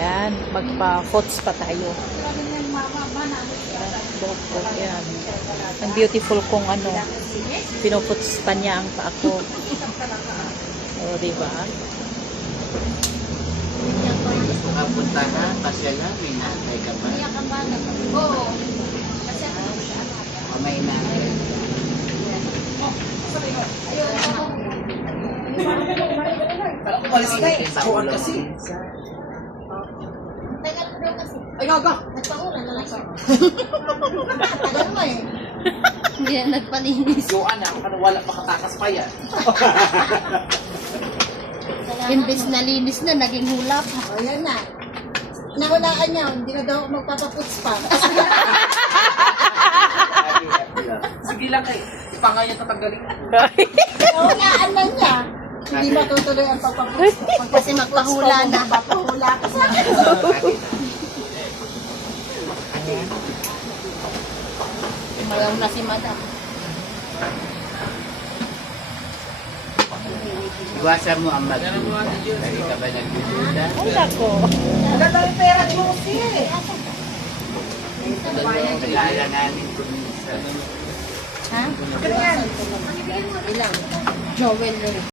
Yan, magpa-fots pa tayo. Yan. Ang beautiful kong ano, pinuputs pa niya ang paa ko. O, diba? Kapunta na, pasya lang, may natay ka ba? Oo. O may natay. Umalis ka eh. Buwan kasi. Tagal ko daw kasi. Ay, gaga. Nagpaulan na lang siya. Tagal mo eh. Hindi na nagpalinis. Yung anak, ano, wala makatakas pa yan. Imbis na linis na, naging hulap. O, yan na. Nahulaan niya, hindi na daw magpapaputs pa. Sige lang kayo. Ipangay niya tatanggalin. Nahulaan na niya. Hindi matutuloy ang pagpaputs pa. Kasi magpahula na. Magpahula ka sa akin. Mayaw na si madam. Iwasan mo ang magduda. Lagi ka ba nagdududa? Wala ko. Maganda yung pera ni Musi eh. Kilala namin kung minsan. Ha? Ilang? Joel.